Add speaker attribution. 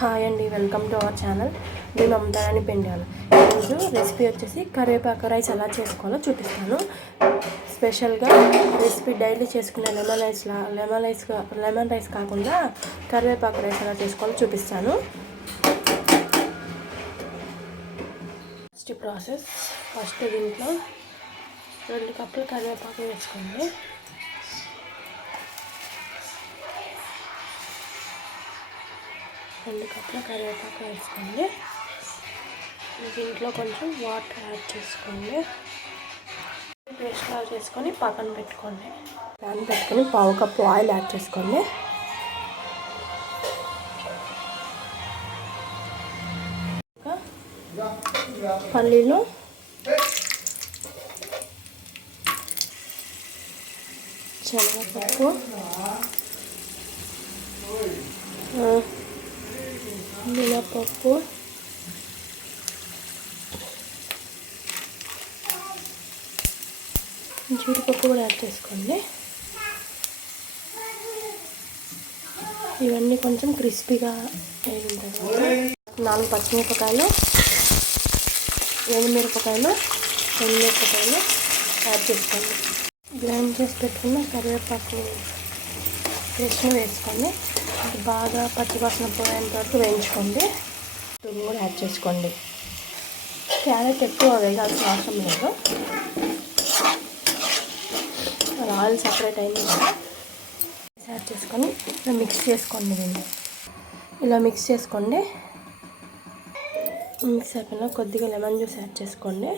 Speaker 1: Hi అండి welcome to our channel. నేను అమ్ముతానని పెండాను ఈరోజు రెసిపీ వచ్చేసి కరివేపాకు రైస్ ఎలా చేసుకోవాలో చూపిస్తాను. స్పెషల్గా రెసిపీ డైలీ చేసుకునే లెమన్ రైస్లా లెమన్ రైస్ లెమన్ రైస్ కాకుండా కరివేపాకు రైస్ ఎలా చేసుకోవాలో చూపిస్తాను. First process. ఫస్ట్ దీంట్లో రెండు కప్పులు కరివేపాకు వేసుకోండి. రెండు కప్పుల కరివేపాకు వేసుకోండి. దీంట్లో కొంచెం వాటర్ యాడ్ చేసుకోండి. పేస్ట్ యాడ్ చేసుకొని పక్కన పెట్టుకోండి. ప్యాన్ పెట్టుకొని పావు కప్పు ఆయిల్ యాడ్ చేసుకోండి. పల్లీలు. శనగపప్పు. మినపప్పు జీడిపప్పు కూడా యాడ్ చేసుకోండి. ఇవన్నీ కొంచెం క్రిస్పీగా వేగింటాయి నాలుగు పచ్చిమిరపకాయలు ఎండుమిరపకాయలు ఎండుమిరపకాయలు యాడ్ చేసుకోండి. గ్రైండ్ చేసి పెట్టుకున్న కరివేపాకు పేస్ట్ని వేసుకోండి బాగా పచ్చివాసన పోయేంత వరకు వేయించుకోండి. తురుము కూడా యాడ్ చేసుకోండి. క్యారెట్ ఎక్కువ వేయాల్సిన అవసరం లేదు. ఆయిల్ సపరేట్ అయింది కదా యాడ్ చేసుకొని ఇలా మిక్స్ చేసుకోండి దీన్ని. ఇలా మిక్స్ చేసుకోండి. మిక్స్ అయిపోయినా కొద్దిగా లెమన్ జ్యూస్ యాడ్ చేసుకోండి.